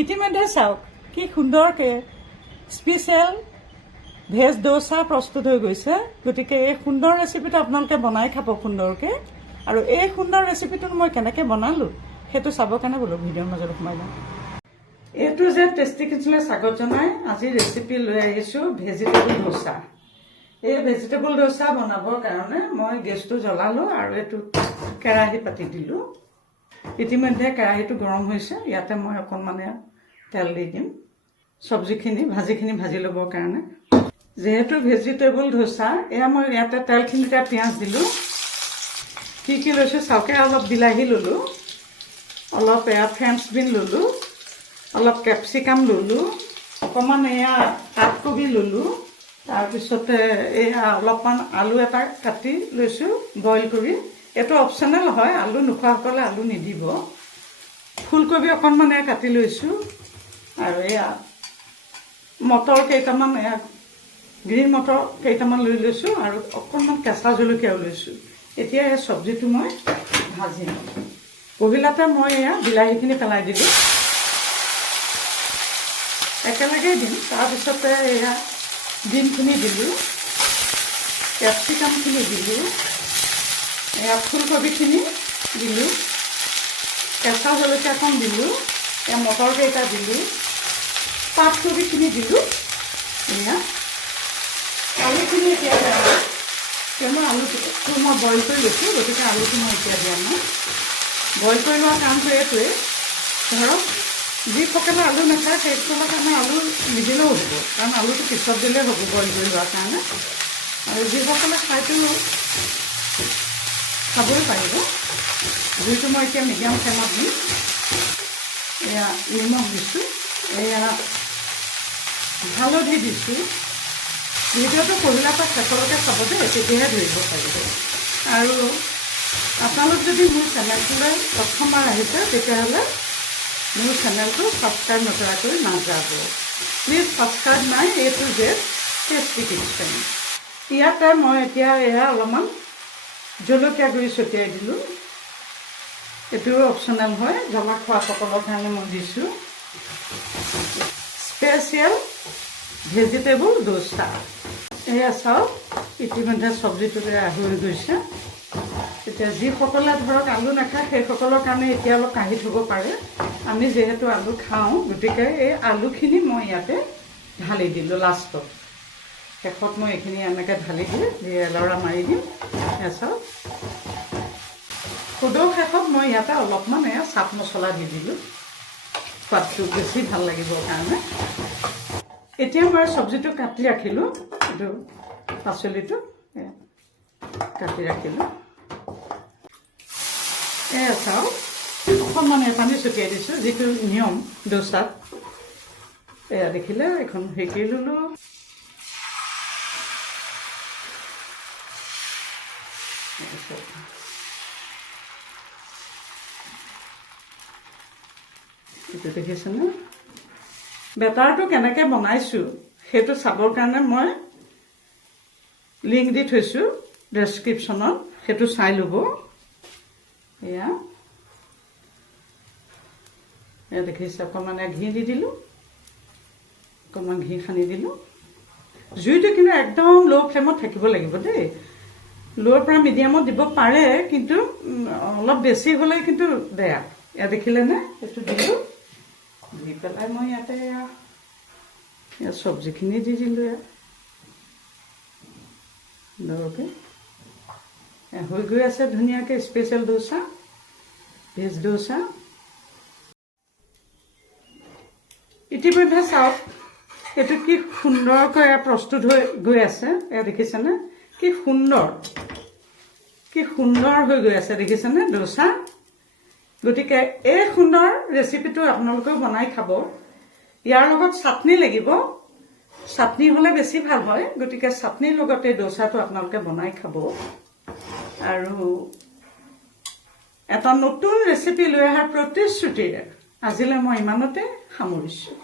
ইতিমধ্যে চাওক কি সুন্দৰকৈ স্পেচিয়েল ভেজ ডোচা প্ৰস্তুত হৈ গৈছে। গতিকে এই সুন্দৰ ৰেচিপিটো আপোনালোকে বনাই খাব সুন্দৰকৈ। আৰু এই সুন্দৰ ৰেচিপিটো মই কেনেকৈ বনালোঁ সেইটো চাবৰ কাৰণে বোলো ভিডিঅ'ৰ মাজত সোমাই যাওঁ। এইটো যে টেষ্টি কিটচেনলৈ স্বাগত জনাই আজি ৰেচিপি লৈ আহিছোঁ ভেজিটেবল ডোচা। এই ভেজিটেবল ডোচা বনাবৰ কাৰণে মই গেছটো জ্বলালোঁ আৰু এইটো কেৰাহী পাতি দিলোঁ। ইতিমধ্যে কেৰাহীটো গৰম হৈছে। ইয়াতে মই অকণমান তেল দি দিম চব্জিখিনি ভাজিখিনি ভাজি ল'বৰ কাৰণে। যেহেতু ভেজিটেবল ডোচা এয়া মই ইয়াতে তেলখিনিতে পিঁয়াজ দিলোঁ। কি লৈছোঁ চাউকে অলপ বিলাহী ল'লোঁ, অলপ ফ্ৰেঞ্চ বিন ল'লোঁ, অলপ কেপচিকাম ল'লোঁ, অকণমান এয়া কাঠকবি ল'লোঁ, তাৰপিছতে এয়া অলপমান আলু এটা কাটি লৈছোঁ বইল কৰি। এইটো অপশ্যনেল হয়, আলু নোখোৱাসকলে আলু নিদিব। ফুলকবি অকণমান কাটি লৈছোঁ আৰু এয়া মটৰ কেইটামান গ্ৰীণ মটৰ কেইটামান লৈ লৈছোঁ আৰু অকণমান কেঁচা জলকীয়াও লৈছোঁ। এতিয়া এই চব্জিটো মই ভাজিম। পহিলাতে মই এয়া বিলাহীখিনি পেলাই দিলোঁ, একেলগে দিম। তাৰপিছতে এয়া ডিমখিনি দিলোঁ, কেপচিকামখিনি দিলোঁ, এয়া ফুলকবিখিনি দিলোঁ, কেঁচা জলকীয়াখন দিলোঁ, এয়া মটৰ কেইটা দিলোঁ, পাতকবিখিনি দিলোঁ। এয়া আলুখিনি এতিয়া কিয়নো আলুটো মই বইল কৰি লৈছোঁ, গতিকে আলুটো মই এতিয়া দিয়া নাই। বইল কৰি লোৱাৰ কাৰণটো এইটোৱে, ধৰক যিসকলে আলু নাখায় সেইসকলৰ কাৰণে আলু নিদিলেও হ'ব, কাৰণ আলুটো পিছত দিলেই হ'ব বইল কৰি লোৱাৰ কাৰণে। আৰু যিসকলে খাইটো খাবই পাৰিব। জুইটো মই এতিয়া মিডিয়াম ফ্লেমত দিম। এয়া নিমখ দিছোঁ, এয়া হালধি দিছোঁ। ভিডিঅ'টো পহিলাৰ পৰা শেষলৈকে চাব দেই, তেতিয়াহে ধৰিব পাৰিব। আৰু আপোনালোক যদি মোৰ চেনেলটোলৈ প্ৰথমবাৰ আহিছে তেতিয়াহ'লে মোৰ চেনেলটো ছাবস্ক্ৰাইব নকৰাকৈ নাযাব। Please subscribe my A to Z tasty kitchen. ইয়াতে মই এতিয়া এয়া অলপমান জলকীয়া গুড়ি ছটিয়াই দিলোঁ। এইটোও অপশ্যনেল হয়, জ্বলা খোৱাসকলৰ কাৰণে মই দিছোঁ। Special vegetable dosa. এয়া চাওক ইতিমধ্যে চব্জিটো হৈ গৈছে। এতিয়া যিসকলে ধৰক আলু নাখায় সেইসকলৰ কাৰণে এতিয়া অলপ কাঢ়ি থ'ব পাৰে। আমি যিহেতু আলু খাওঁ গতিকে এই আলুখিনি মই ইয়াতে ঢালি দিলোঁ লাষ্টত। শেষত মই এইখিনি এনেকৈ ঢালি দি লৰা মাৰি দিম। এয়া চাওক সুদৌ শেষত মই ইয়াতে অলপমান এয়া চাট মছলা দি দিলোঁ, সোৱাদটো বেছি ভাল লাগিবৰ কাৰণে। এতিয়া মই চব্জিটো কাটি ৰাখিলোঁ, এইটো পাচলিটো কাটি ৰাখিলোঁ। এয়া চাওক অকণমান পানী ছটিয়াই দিছোঁ, যিটো নিয়ম ডোচাত। এয়া দেখিলে এখন হেৰি কৰি ল'লোঁ। এইটো দেখিছেনে? বেটাৰটো কেনেকৈ বনাইছোঁ সেইটো চাবৰ কাৰণে মই লিংক দি থৈছোঁ ডেছক্ৰিপশ্যনত, সেইটো চাই ল'ব। এয়া দেখিছে অকণমান ঘি দি দিলোঁ, অকণমান ঘি সানি দিলোঁ। জুইটো কিন্তু একদম ল' ফ্লেমত থাকিব লাগিব দেই। ল'ৰ পৰা মিডিয়ামত দিব পাৰে, কিন্তু অলপ বেছি হ'লে কিন্তু বেয়া। এয়া দেখিলেনে? এইটো দিলোঁ, দি পেলাই মই ইয়াতে এয়া চব্জিখিনি দি দিলোঁ। দৰকৈ হৈ গৈ আছে ধুনীয়াকৈ স্পেচিয়েল ডোচা, ভেজ ডোচা। ইতিমধ্যে চাওক এইটো কি সুন্দৰকৈ প্ৰস্তুত হৈ গৈ আছে। এয়া দেখিছেনে? কি সুন্দৰ হৈ গৈ আছে, দেখিছেনে ডোচা? গতিকে এই সুন্দৰ ৰেচিপিটো আপোনালোকেও বনাই খাব। ইয়াৰ লগত চাটনি লাগিব, চাটনি হ'লে বেছি ভাল হয়। গতিকে চাটনিৰ লগতে ডোচাটো আপোনালোকে বনাই খাব। আৰু এটা নতুন ৰেচিপি লৈ অহাৰ প্ৰতিশ্ৰুতিৰে আজিলৈ মই ইমানতে সামৰিছোঁ।